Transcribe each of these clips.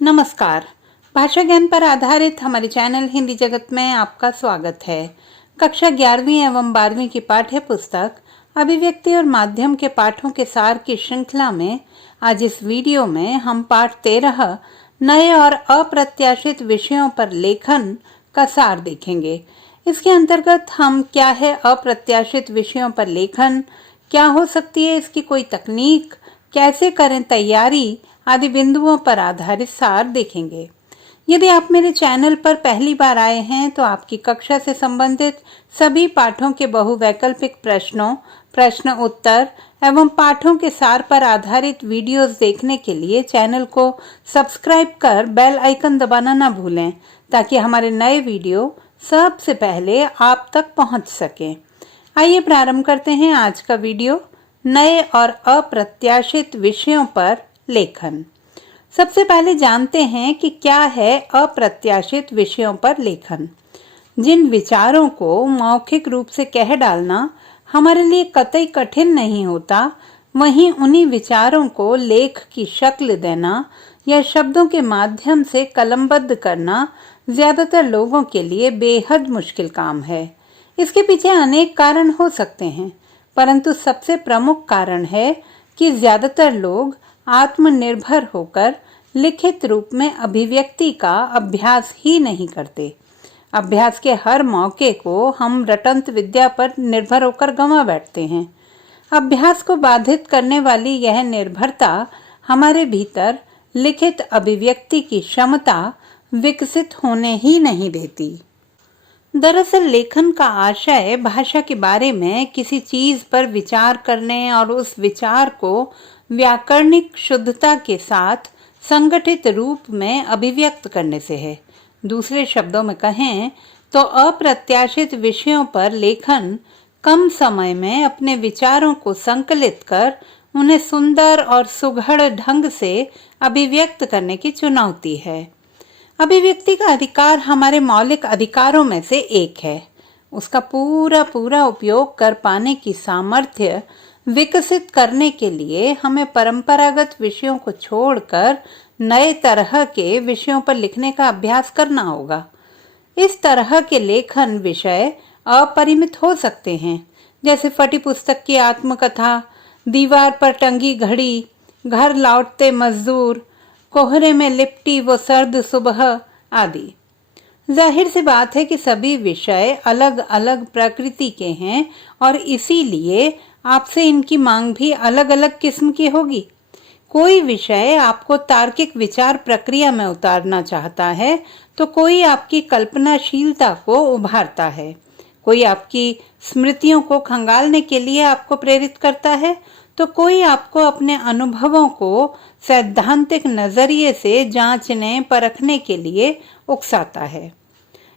नमस्कार। भाषा ज्ञान पर आधारित हमारे चैनल हिंदी जगत में आपका स्वागत है। कक्षा 11वीं एवं 12वीं की पाठ्य पुस्तक अभिव्यक्ति और माध्यम के पाठों के सार की श्रृंखला में आज इस वीडियो में हम पाठ 13 नए और अप्रत्याशित विषयों पर लेखन का सार देखेंगे। इसके अंतर्गत हम क्या है अप्रत्याशित विषयों पर लेखन, क्या हो सकती है इसकी कोई तकनीक, कैसे करें तैयारी आदि बिंदुओं पर आधारित सार देखेंगे। यदि आप मेरे चैनल पर पहली बार आए हैं तो आपकी कक्षा से संबंधित सभी पाठों के बहुवैकल्पिक प्रश्नों, प्रश्न उत्तर एवं पाठों के सार पर आधारित वीडियोस देखने के लिए चैनल को सब्सक्राइब कर बेल आइकन दबाना ना भूलें ताकि हमारे नए वीडियो सबसे पहले आप तक पहुंच सकें। आइए प्रारंभ करते हैं आज का वीडियो नए और अप्रत्याशित विषयों पर लेखन। सबसे पहले जानते हैं कि क्या है अप्रत्याशित विषयों पर लेखन। जिन विचारों को मौखिक रूप से कह डालना हमारे लिए कतई कठिन नहीं होता, वहीं उन्हीं विचारों को लेख की शक्ल देना या शब्दों के माध्यम से कलमबद्ध करना ज्यादातर लोगों के लिए बेहद मुश्किल काम है। इसके पीछे अनेक कारण हो सकते हैं, परंतु सबसे प्रमुख कारण है कि ज्यादातर लोग आत्मनिर्भर होकर लिखित रूप में अभिव्यक्ति का अभ्यास ही नहीं करते। अभ्यास के हर मौके को हम रटंत विद्या पर निर्भर होकर गंवा बैठते हैं। अभ्यास को बाधित करने वाली यह निर्भरता हमारे भीतर लिखित अभिव्यक्ति की क्षमता विकसित होने ही नहीं देती। दरअसल लेखन का आशय भाषा के बारे में किसी चीज पर विचार करने और उस विचार को व्याकरणिक शुद्धता के साथ संगठित रूप में अभिव्यक्त करने से है। दूसरे शब्दों में कहें तो अप्रत्याशित विषयों पर लेखन कम समय में अपने विचारों को संकलित कर उन्हें सुंदर और सुघड़ ढंग से अभिव्यक्त करने की चुनौती है। अभिव्यक्ति का अधिकार हमारे मौलिक अधिकारों में से एक है। उसका पूरा उपयोग कर पाने की सामर्थ्य विकसित करने के लिए हमें परंपरागत विषयों को छोड़कर नए तरह के विषयों पर लिखने का अभ्यास करना होगा। इस तरह के लेखन विषय अपरिमित हो सकते हैं, जैसे फटी पुस्तक की आत्मकथा, दीवार पर टंगी घड़ी, घर लौटते मजदूर, कोहरे में लिपटी वो सर्द सुबह आदि। जाहिर सी बात है कि सभी विषय अलग अलग प्रकृति के हैं और इसीलिए आपसे इनकी मांग भी अलग अलग किस्म की होगी। कोई विषय आपको तार्किक विचार प्रक्रिया में उतारना चाहता है तो कोई आपकी कल्पनाशीलता को उभारता है, कोई आपकी स्मृतियों को खंगालने के लिए आपको प्रेरित करता है तो कोई आपको अपने अनुभवों को सैद्धांतिक नजरिए से जांचने परखने के लिए उकसाता है।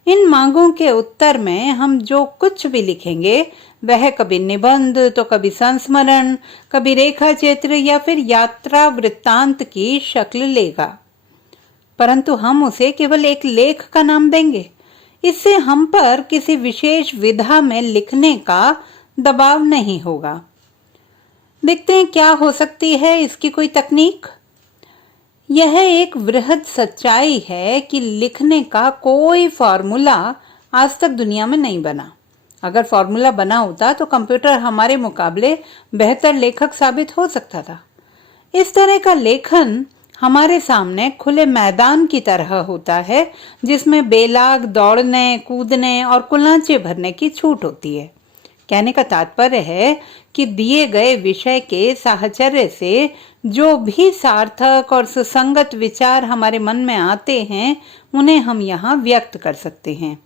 इन मांगों के उत्तर में हम जो कुछ भी लिखेंगे वह कभी निबंध तो कभी संस्मरण, कभी रेखा चित्र या फिर यात्रा वृत्तांत की शक्ल लेगा, परंतु हम उसे केवल एक लेख का नाम देंगे। इससे हम पर किसी विशेष विधा में लिखने का दबाव नहीं होगा। देखते हैं क्या हो सकती है इसकी कोई तकनीक। यह एक वृहद सच्चाई है कि लिखने का कोई फॉर्मूला आज तक दुनिया में नहीं बना। अगर फॉर्मूला बना होता तो कंप्यूटर हमारे मुकाबले बेहतर लेखक साबित हो सकता था। इस तरह का लेखन हमारे सामने खुले मैदान की तरह होता है, जिसमें बेलाग दौड़ने, कूदने और कुलांचे भरने की छूट होती है। कहने का तात्पर्य है कि दिए गए विषय के साहचर्य से जो भी सार्थक और सुसंगत विचार हमारे मन में आते हैं उन्हें हम यहाँ व्यक्त कर सकते हैं।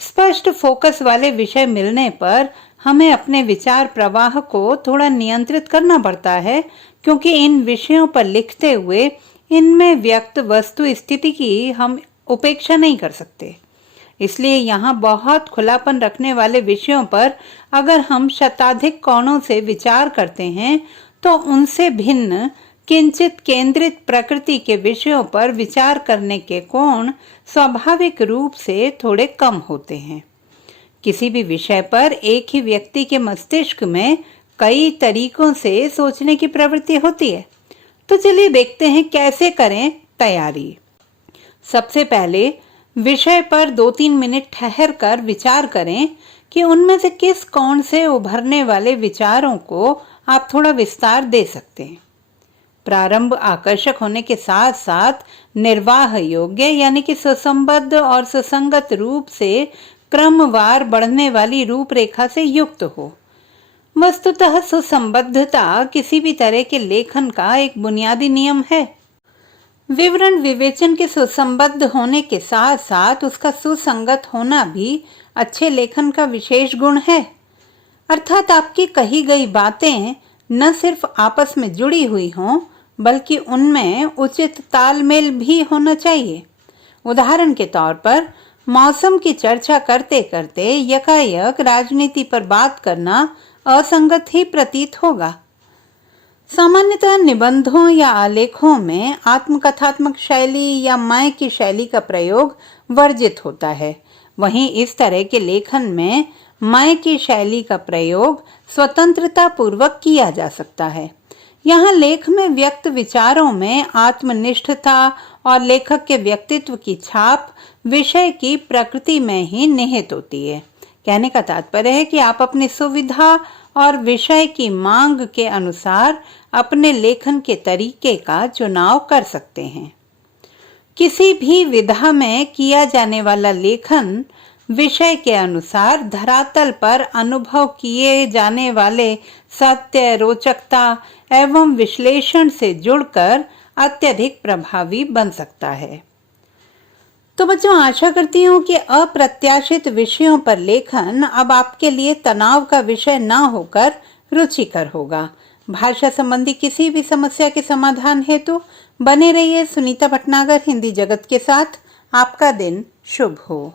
स्पष्ट फोकस वाले विषय मिलने पर हमें अपने विचार प्रवाह को थोड़ा नियंत्रित करना पड़ता है, क्योंकि इन विषयों पर लिखते हुए इनमें व्यक्त वस्तु स्थिति की हम उपेक्षा नहीं कर सकते। इसलिए यहाँ बहुत खुलापन रखने वाले विषयों पर अगर हम शताधिक कोणों से विचार करते हैं तो उनसे भिन्न किंचित केंद्रित प्रकृति के विषयों पर विचार करने के कोण स्वाभाविक रूप से थोड़े कम होते हैं। किसी भी विषय पर एक ही व्यक्ति के मस्तिष्क में कई तरीकों से सोचने की प्रवृत्ति होती है। तो चलिए देखते हैं कैसे करें तैयारी। सबसे पहले विषय पर 2-3 मिनट ठहर कर विचार करें कि उनमें से किस कोण से उभरने वाले विचारों को आप थोड़ा विस्तार दे सकते हैं। प्रारंभ आकर्षक होने के साथ साथ निर्वाह योग्य यानी कि सुसंबद्ध और सुसंगत रूप से क्रमवार बढ़ने वाली रूपरेखा से युक्त हो। वस्तुतः सुसंबद्धता किसी भी तरह के लेखन का एक बुनियादी नियम है। विवरण विवेचन के सुसंबद्ध होने के साथ साथ उसका सुसंगत होना भी अच्छे लेखन का विशेष गुण है। अर्थात आपकी कही गई बातें न सिर्फ आपस में जुड़ी हुई हों बल्कि उनमें उचित तालमेल भी होना चाहिए। उदाहरण के तौर पर मौसम की चर्चा करते करते यकायक राजनीति पर बात करना असंगत ही प्रतीत होगा। सामान्यतः निबंधों या आलेखों में आत्मकथात्मक शैली या मय की शैली का प्रयोग वर्जित होता है। वहीं इस तरह के लेखन में मय की शैली का प्रयोग स्वतंत्रता पूर्वक किया जा सकता है। यहाँ लेख में व्यक्त विचारों में आत्मनिष्ठता और लेखक के व्यक्तित्व की छाप विषय की प्रकृति में ही निहित होती है। कहने का तात्पर्य है कि आप अपनी सुविधा और विषय की मांग के अनुसार अपने लेखन के तरीके का चुनाव कर सकते हैं। किसी भी विधा में किया जाने वाला लेखन विषय के अनुसार धरातल पर अनुभव किए जाने वाले सत्य, रोचकता एवं विश्लेषण से जुड़कर अत्यधिक प्रभावी बन सकता है। तो बच्चों, आशा करती हूँ कि अप्रत्याशित विषयों पर लेखन अब आपके लिए तनाव का विषय न होकर रुचिकर होगा। भाषा संबंधी किसी भी समस्या के समाधान हेतु बने रहिए सुनीता भटनागर हिंदी जगत के साथ। आपका दिन शुभ हो।